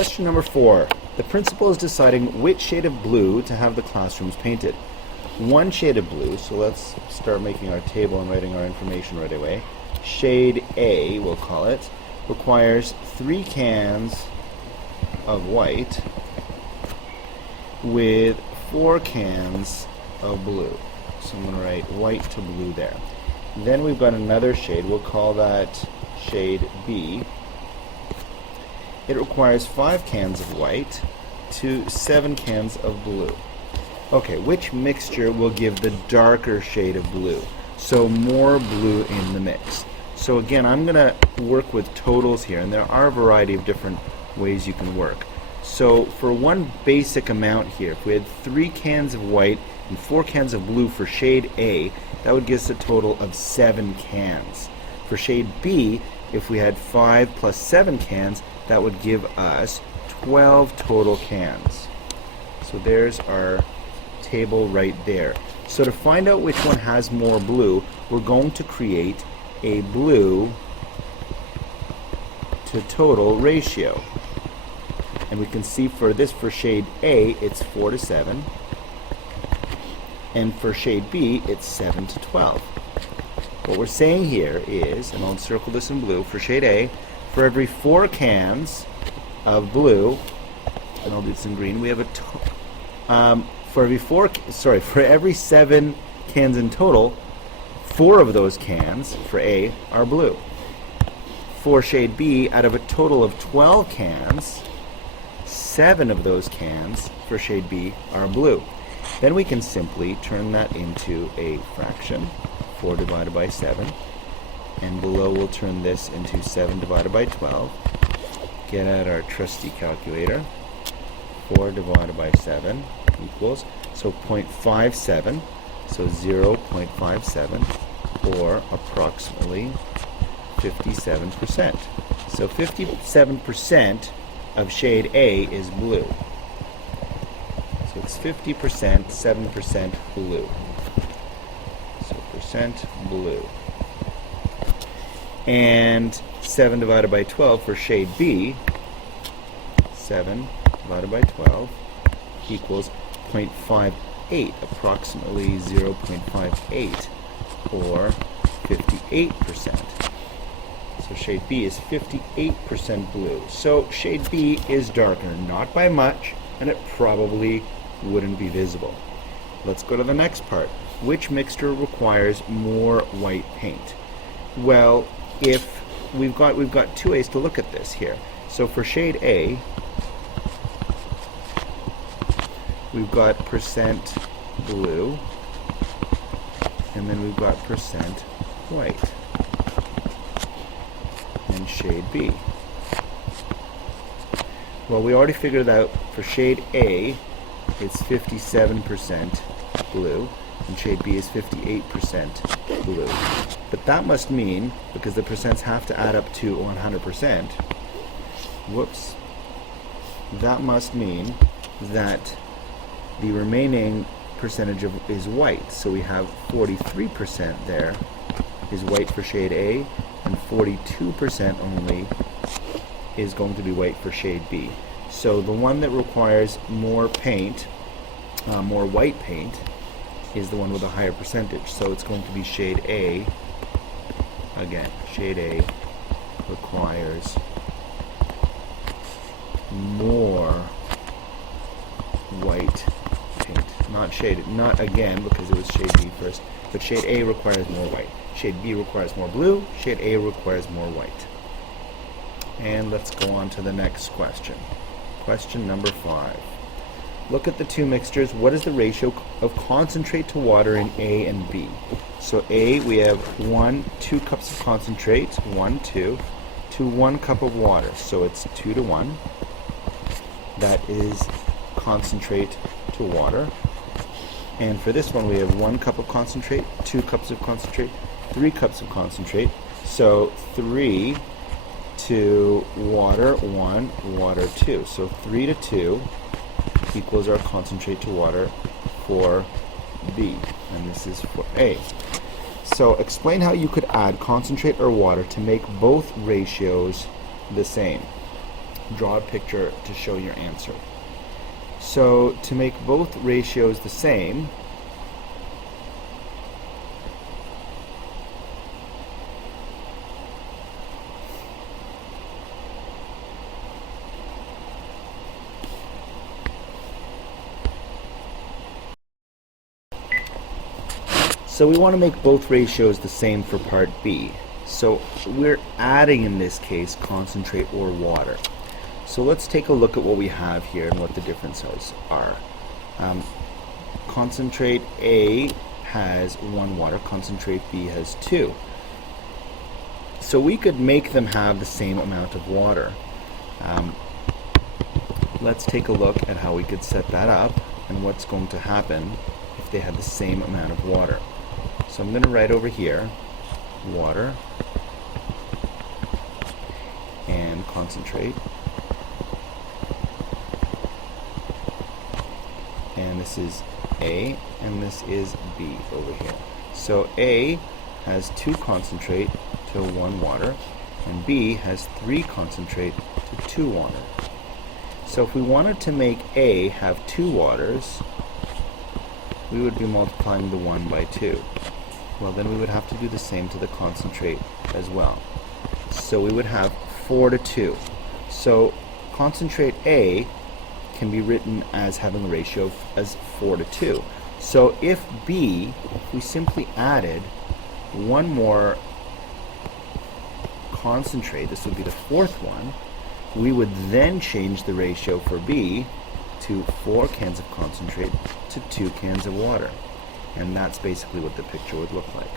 Question number 4. The principal is deciding which shade of blue to have the classrooms painted. One shade of blue, so let's start making our table and writing our information right away. Shade A, we'll call it, requires 3 cans of white with 4 cans of blue. So I'm going to write white to blue there. Then we've got another shade, we'll call that shade B. It requires 5 cans of white to 7 cans of blue. Okay, which mixture will give the darker shade of blue? So more blue in the mix. So again, I'm going to work with totals here, and there are a variety of different ways you can work. So for one basic amount here, if we had 3 cans of white and 4 cans of blue for shade A, that would give us a total of 7 cans. For shade B, if we had 5 plus 7 cans, that would give us 12 total cans. So there's our table right there. So to find out which one has more blue, we're going to create a blue to total ratio. And we can see for this, for shade A, it's 4 to 7. And for shade B, it's 7 to 12. What we're saying here is, and I'll circle this in blue, for shade A, for every 4 cans of blue, and I'll do this in green, we have for every 7 cans in total, 4 of those cans for A are blue. For shade B, out of a total of 12 cans, 7 of those cans for shade B are blue. Then we can simply turn that into a fraction, 4 divided by 7, and below we'll turn this into 7 divided by 12. Get out our trusty calculator. 4 divided by 7 equals, so 0.57, so 0.57, or approximately 57%. So 57% of shade A is blue. So it's 50%, 7% blue. So percent blue. And 7 divided by 12 for shade B, 7 divided by 12 equals 0.58, approximately 0.58, or 58%. So shade B is 58% blue. So shade B is darker, not by much, and it probably wouldn't be visible. Let's go to the next part. Which mixture requires more white paint? Well, if we've got 2 ways to look at this here. So for shade A, we've got percent blue, and then we've got percent white. And shade B. Well, we already figured it out. For shade A, it's 57% blue, and shade B is 58% blue. But that must mean, because the percents have to add up to 100%, whoops, that must mean that the remaining percentage is white. So we have 43% there is white for shade A, and 42% only is going to be white for shade B. So the one that requires more paint, more white paint, is the one with a higher percentage. So it's going to be shade A. Again, shade A requires more white paint. Not again, because it was shade B first, but shade A requires more white. Shade B requires more blue. Shade A requires more white. And let's go on to the next question. Question number 5. Look at the 2 mixtures. What is the ratio of concentrate to water in A and B? So A, we have 2 cups of concentrate, 2, to 1 cup of water. So it's 2 to 1. That is concentrate to water. And for this one, we have 1 cup of concentrate, 2 cups of concentrate, 3 cups of concentrate. So 3 to water 1, water 2. So 3 to 2 equals our concentrate to water for B, and this is for A. So explain how you could add concentrate or water to make both ratios the same. draw a picture to show your answer. So to make both ratios the same, so we want to make both ratios the same for part B. So we're adding, in this case, concentrate or water. So let's take a look at what we have here and what the differences are. Concentrate A has 1 water, concentrate B has 2. So we could make them have the same amount of water. Let's take a look at how we could set that up and what's going to happen if they have the same amount of water. So I'm going to write over here water and concentrate, and this is A and this is B over here. So A has 2 concentrate to 1 water, and B has 3 concentrate to 2 water. So if we wanted to make A have 2 waters, we would be multiplying the 1 by 2. Well, then we would have to do the same to the concentrate as well. So we would have 4 to 2. So concentrate A can be written as having a ratio as 4 to 2. So if B, we simply added 1 more concentrate, this would be the 4th one, we would then change the ratio for B to 4 cans of concentrate to 2 cans of water. And that's basically what the picture would look like.